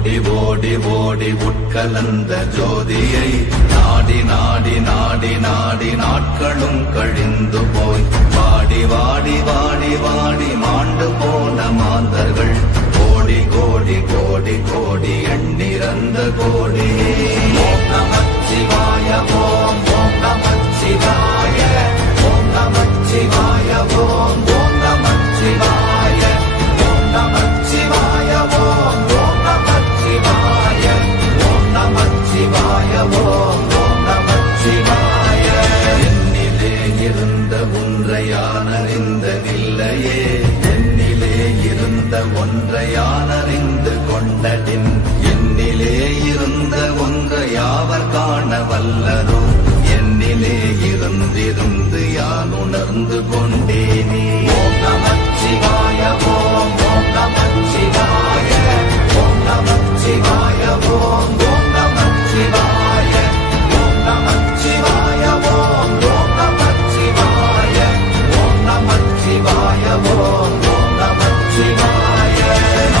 ஓடி ஓடி ஓடி உட்கலந்த ஜோதியை நாடி நாடி நாடி நாடி நாட்களும் கழிந்து போய் வாடி வாடி வாடி வாடி மாண்டு போன மாந்தர்கள் கோடி கோடி கோடி கோடி எண்ணிறந்த கோடி. ஓம் நமச்சிவாய ஓம் ஓம் நமச்சிவாய ஓம் நமச்சிவாய ஓம் ஓம் நமச்சிவாய ஓம் நமச்சிவாய ஓம் ஓம் நமச்சிவாய ஓம் நமச்சிவாய ஓம் ஓம் நமச்சிவாய. என்னிலே இருந்த ஒன்றையானறிந்ததில்லையே என்னிலே இருந்த ஒன்றையானறிந்து கொண்டடின் என்னிலே இருந்த ஒன்றை யாவர் காண வல்லரோ என்னிலே இருந்திருந்து யான் உணர்ந்து கொண்டேனே. ஓம் நமச்சிவாய ஓம் ஓம் நமச்சிவாய ஓம் நமச்சிவாய ஓம் ஓம் நமச்சிவாய ஓம் நமச்சிவாய ஓம் ஓம் நமச்சிவாய ஓம் நமச்சிவாய ஓம் ஓம் நமச்சிவாய.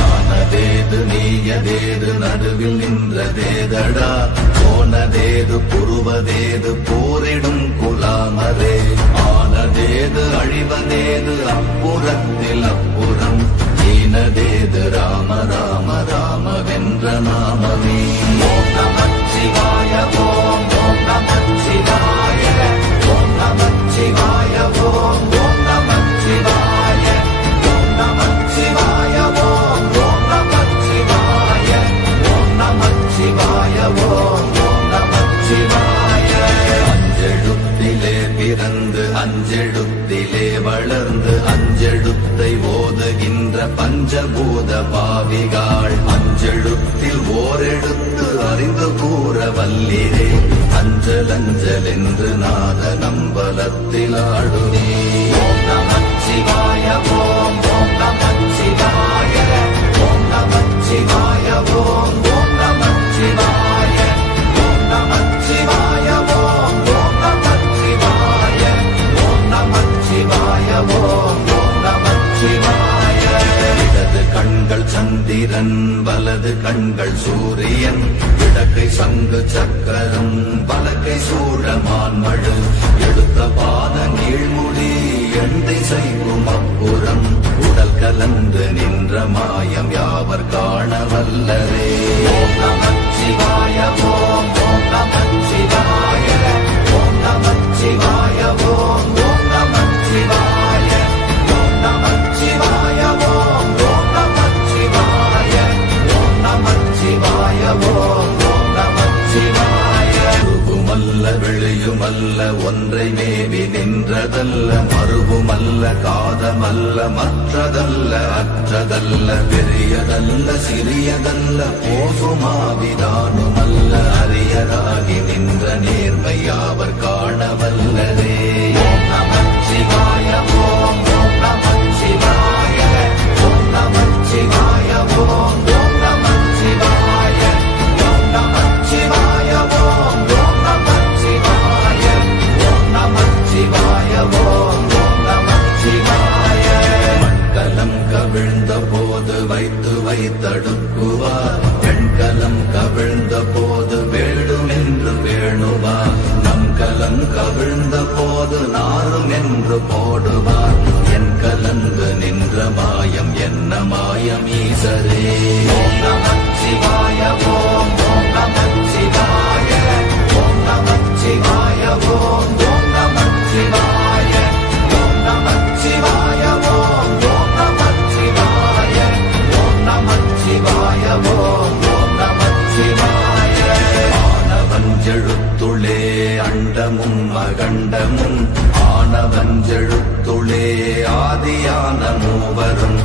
ஆனதேது நீயதேது நடுவில் நின்றதேதடா போனதேது புருவதேது போரிடும் குலாமரே ஆனதேது அழிவதேது அப்புறத்தில் அப்புறம் ஈனதேது ராம ராம ராம வென்ற நாமமே. ஓம் நமச்சிவாய ஓம் ஓம் நமச்சிவாய ஓம் நமச்சிவாய ஓம் ஓம் நமச்சிவாய ஓம் நமச்சிவாய ஓம் ஓம் நமச்சிவாய ஓம் நமச்சிவாய ஓம் ஓம் நமச்சிவாய. அஞ்செழுத்திலே பிறந்து அஞ்செழுத்திலே வளர்ந்து அஞ்செழுத்தை ஓதுகின்ற பஞ்சபூத பாவிகாள் அஞ்செழுத்தில் ஓரெழுத்து அறிந்து கூற வல்லிரே அஞ்சல் அஞ்சல் என்று நாத நம்பலத்தில் ஆடுனே. ஓம் நமச்சிவாய ஓம் ஓம் நமச்சிவாய ஓம் நமச்சிவாய ஓம் ஓம் நமச்சிவாய ஓம் நமச்சிவாய ஓம் ஓம் நமச்சிவாய ஓம் நமச்சிவாய ஓம் ஓம் நமச்சிவாய. இடது கண்கள் சந்திரன் வலது கண்கள் சூரியன் இடக்கை சங்கு சக்கரம் வலக்கை சூழமான் மழு எடுத்த பாத நீழ்முடி எந்தை செய்யும் அப்புறம் உடல் கலந்து நின்ற மாயம் யாவர் காண வல்லரே. ஓம் நமச்சிவாய ஓம் ஓம் நமச்சிவாய ஓம் நமச்சிவாய ஓம் ஓம் நமச்சிவாய ஓம் நமச்சிவாய ஓம் ஓம் நமச்சிவாய ஓம் நமச்சிவாய ஓம் ஓம் நமச்சிவாய. உருவுமல்ல வெளியுமல்ல ஒன்றை மேவி நின்றதல்ல மறுவுமல்ல காதமல்ல மற்றதல்ல அற்றதல்ல பெரியதல்ல சிறியதல்ல போகுமாவிதானுமல்ல அரியராகி நின்ற நேர்மை யாவர் காண வல்லரே. ஓம் நமச்சிவாய ஓம் ஓம் நமச்சிவாய ஓம் நமச்சிவாய ஓம் ஓம் நமச்சிவாய ஓம் நமச்சிவாய ஓம் ஓம் நமச்சிவாய ஓம் நமச்சிவாய ஓம் ஓம் நமச்சிவாய. மண்கலம் கவிழ்ந்த போது வைத்து வைத்தடுக்குவார் பெண்கலம் கவிழ்ந்த போது வேடும் என்று வேணுவார் நம் கலம் கவிழ்ந்த போது நாரும் என்று போடுவார் என் கலந்து நின்ற மாயம் என்ன மாயம் ஈசரே. ஓம் நமச்சிவாய ஓம் ஓம் நமச்சிவாய ஓம் நமச்சிவாய ஓம் ஓம் நமச்சிவாய ஓம் நமச்சிவாய ஓம் ஓம் நமச்சிவாய ஓம் நமச்சிவாய ஓம் ஓம் நமச்சிவாய. ஆனவஞ்செழுத்துளே அண்டமும் அகண்டமும் ஆனவஞ்செழுத்துளே ஆதியான மூவரும்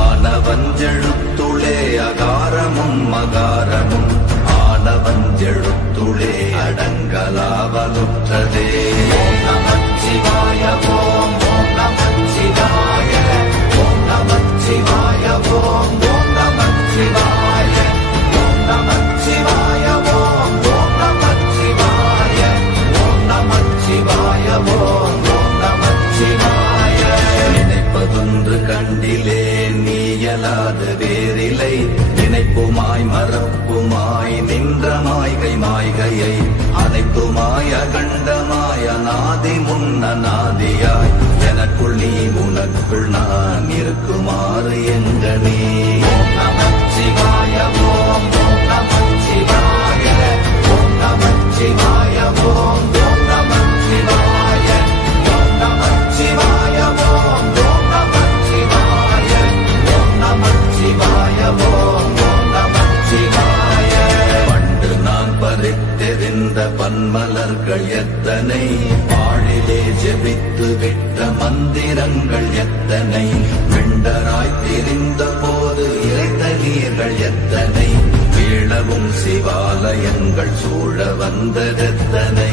ஆனவஞ்செழுத்துளே அகாரமும் மகாரமும் ஆனவஞ்செழுத்துளே அடங்கலாவலுற்றதே. ஓம் நமச்சிவாய ஓம் ஓம் நமச்சிவாய ஓம் நமச்சிவாய ஓம் ஓம் நமச்சிவாய ஓம் நமச்சிவாய ஓம் ஓம் நமச்சிவாய ஓம் நமச்சிவாய ஓம் ஓம் நமச்சிவாய. நினைப்பதொன்று கண்டிலே நீயலாது வேறில்லை நினைப்புமாய் மறப்பு அநாதியாய் எனக்குள் நீ உனக்குள் நான் இருக்குமாறு எங்கனே. ஓம் நமச்சிவாய ஓம் ஓம் நமச்சிவாய ஓம் நமச்சிவாய ஓம் ஓம் நமச்சிவாய ஓம் நமச்சிவாய ஓம் ஓம் நமச்சிவாய ஓம் நமச்சிவாய ஓம் ஓம் நமச்சிவாய. பண்டு நான் பறித்தெறிந்த பன்மலர்கள் எத்தனை, பாழிலே ஜெபித்து விட்ட மந்திரங்கள் எத்தனை, விண்டராய் திரிந்த போது இறைத்த நீர்கள் எத்தனை, வீழவும் சிவாலயங்கள் சூழ வந்ததெத்தனை.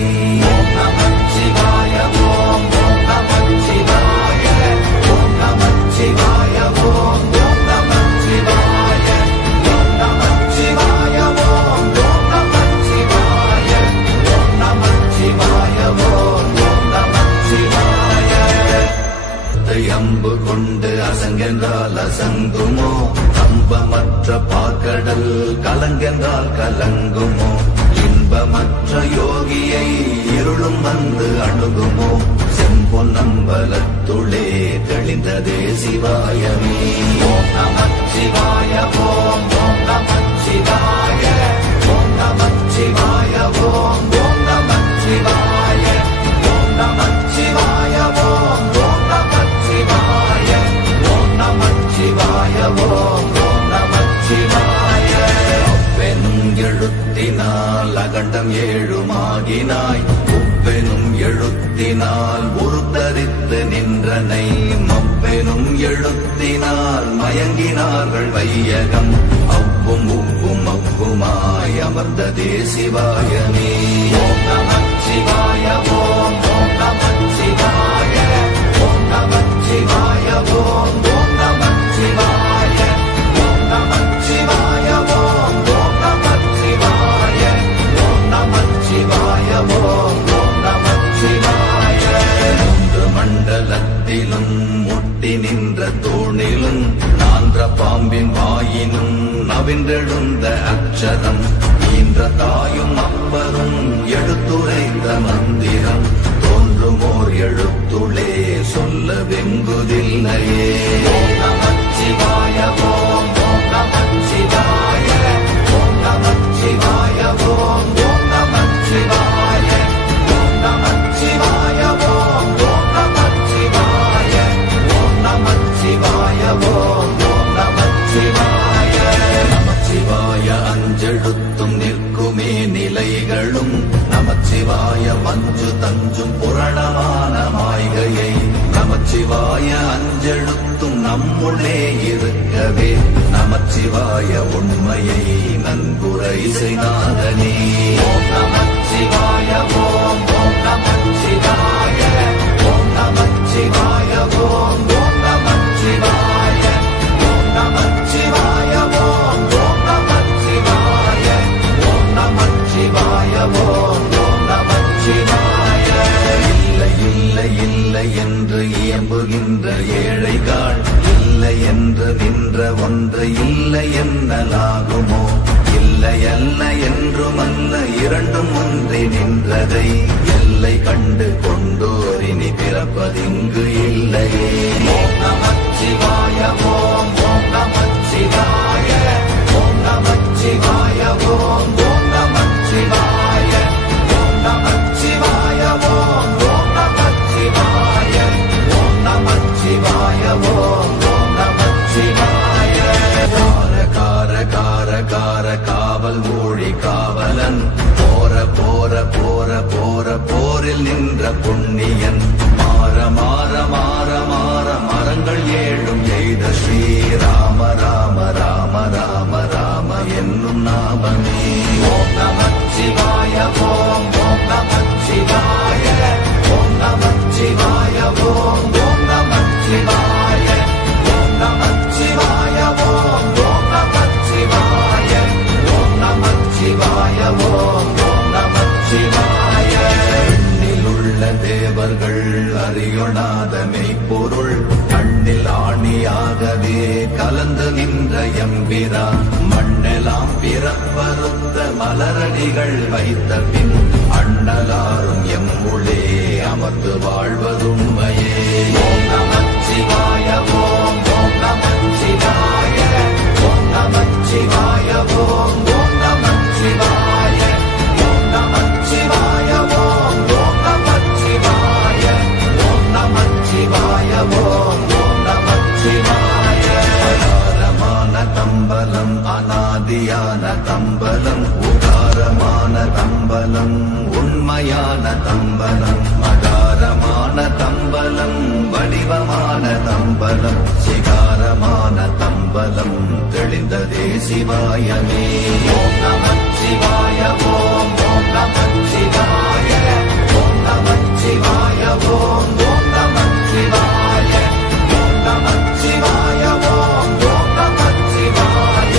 ஓம் நமச்சிவாய ஓம் ஓம் நமச்சிவாய ஓம் நமச்சிவாய ஓம் ஓம் நமச்சிவாய ஓம் நமச்சிவாய ஓம் ஓம் நமச்சிவாய ஓம் நமச்சிவாய ஓம் ஓம் நமச்சிவாய. அம்பு கொண்டு அசங்கென்றால் அசங்குமோ, அம்பமற்ற பார்க்கடல் கலங்கென்றால் கலங்குமோ, இன்பமற்ற யோகியை இருளும் வந்து அணுகுமோ, செம்பொன்னம்பலத்துளே தெளிந்ததே சிவாயமே. ஓம் நமச்சிவாய ஓம் ஓம் நமச்சிவாய ஓம் நமச்சிவாய ஓம் ஓம் நமச்சிவாய ஓம் நமச்சிவாய ஓம் ஓம் நமச்சிவாய ஓம் நமச்சிவாய ஓம் ஓம் நமச்சிவாய. அப்பெனும் எழுத்தினால் அகண்டம் ஏழுமாகினாய், உப்பெனும் எழுத்தினால் உருத்தரித்து நின்றனை, மப்பெனும் எழுத்தினால் மயங்கினார்கள் வையகம், அவ்வும் உப்பும் அவ்வுமாய் அமர்ந்ததே சிவாயமே. ஓம் நமச்சிவாய ஓம் ஓம் நமச்சிவாய ஓம் நமச்சிவாய ஓம் ஓம் நமச்சிவாய ஓம் நமச்சிவாய ஓம் ஓம் நமச்சிவாய ஓம் நமச்சிவாய ஓம் ஓம் நமச்சிவாய. மூன்று மண்டலத்திலும் முட்டி நின்ற தூணிலும் நான்ற பாம்பின் வாயினும் நவின்றெழுந்த அக்ஷரம், ஈன்ற தாயும் அப்பரும் எடுத்துரைத்த மந்திரம், தோன்றுமோர் எழுத்துளே சொல்ல வெங்குதில்லையே. ஓம் நமச்சிவாய ஓம் ஓம் நமச்சிவாய ஓம் நமச்சிவாய ஓம் ஓம் நமச்சிவாய ஓம் நமச்சிவாய ஓம் ஓம் நமச்சிவாய ஓம் நமச்சிவாய ஓம் ஓம் நமச்சிவாய. நமச்சிவாய அஞ்செழுத்தும் நிற்குமே நிலைகளும், நமச்சிவாய மஞ்சு தஞ்சும் புரணமான மாய்கையை, நமச்சிவாய அஞ்செழுத்தும் நம்முள்ளே இருக்கவே, நமச்சிவாய உண்மையை நன்குரை செய்நாதனே. ஓம் நமச்சிவாய ஓம் ஓம் நமச்சிவாய ஓம் நமச்சிவாய ஓம் ஓம் நமச்சிவாய ஓம் நமச்சிவாய ஓம் ஓம் நமச்சிவாய ஓம் நமச்சிவாய ஓம் ஓம் நமச்சிவாய. இல்லை இல்லை இல்லை என்று இயம்புகின்ற ஏழைகள், இல்லை என்று நின்ற ஒன்று இல்லை என்னலாகுமோ, இல்லை அல்ல என்றுமல்ல இரண்டும் ஒன்றி நின்றதை, எல்லை கண்டு கொண்டோரினி பிறப்பதிங்கு இல்லையே. ஓம் நமச்சிவாய ஓம் ஓம் நமச்சிவாய ஓம் நமச்சிவாய ஓம் ஓம் நமச்சிவாய ஓம் நமச்சிவாய ஓம் ஓம் நமச்சிவாய ஓம் நமச்சிவாய ஓம் ஓம் நமச்சிவாய. கார கார கார கார காவல் மொழி காவலன், போர போர போர போர போரில் நின்ற புண்ணியன், மாற மாற மாற மாற மரங்கள் ஏழும் எய்த ஸ்ரீராம ராம ராம ராம ராம என்னும் நாமமே. ஓம் நமச்சிவாய ஓம் ஓம் நமச்சிவாய ஓம் நமச்சிவாய ஓம் ஓம் நமச்சிவாய ஓம் நமச்சிவாய ஓம் ஓம் நமச்சிவாய ஓம் நமச்சிவாய ஓம் ஓம் நமச்சிவாய. எண்ணிலுள்ள தேவர்கள் அறியொணாத மெய்ப்பொருள், கண்ணில் ஆணியாகவே கலந்து நின்ற எம்பிரா, மண்ணெல்லாம் பிறப்பறுத்த மலரடிகள் வைத்த பின் அண்ணலாரும் எம்முளே அமர்ந்து வாழ்வதுண்மையே. ஓம் நமச்சிவாய ஓம் ஓம் நமச்சிவாய ஓம் நமச்சிவாய ஓம் ஓம் நமச்சிவாய ஓம் நமச்சிவாய ஓம் ஓம் நமச்சிவாய ஓம் நமச்சிவாய ஓம் ஓம் நமச்சிவாய. அகாரமான தம்பலம் அநாதியான தம்பலம் உகாரமான தம்பலம் உண்மையான தம்பலம் மகாரமான தம்பலம் வடிவமான தம்பலம் சிகாரமான தம்பலம் தெளிந்ததே சிவாயமே. ஓம் நமச்சிவாய ஓம் ஓம் நமச்சிவாய ஓம் நமச்சிவாய ஓம் ஓம் நமச்சிவாய ஓம் நமச்சிவாய ஓம் ஓம் நமச்சிவாய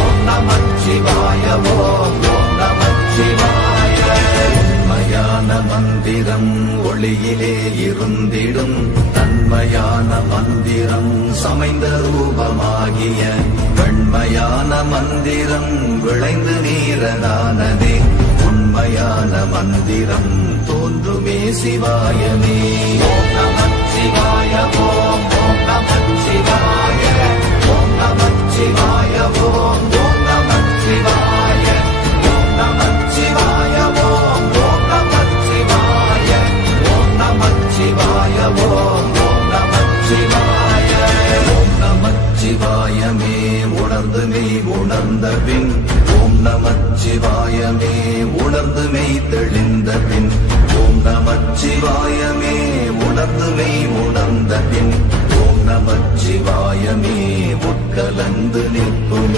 ஓம் நமச்சிவாய ஓம் ஓம் நமச்சிவாய. உண்மையான மந்திரம் ஒளியிலே இருந்திடும் தன்மையான மந்திரம் சமைந்த ரூபமாகிய வெண்மையான மந்திரம் விளைந்து நீரனானதே. உண்மையான மந்திரம் தோன்றுமே சிவாயமே. ஓம் நமச்சிவாய ஓம் ஓம் நமச்சிவாய ஓம் நமச்சிவாய ஓம் ஓம் நமச்சிவாய ஓம் நமச்சிவாய ஓம் ஓம் நமச்சிவாய ஓம் நமச்சிவாய ஓம் ஓம் நமச்சிவாய. ஓம் நமச்சிவாயமே உணர்ந்து மெய் உணர்ந்த பின் ஓம் நமச்சிவாயமே உணர்ந்து மெய் தெளிந்த பின் ஓம் நமச்சிவாயமே உணர்ந்து மெய் உணர்ந்த பின் ஓம் நமச்சிவாயமே உட்கலந்து நிற்குமே.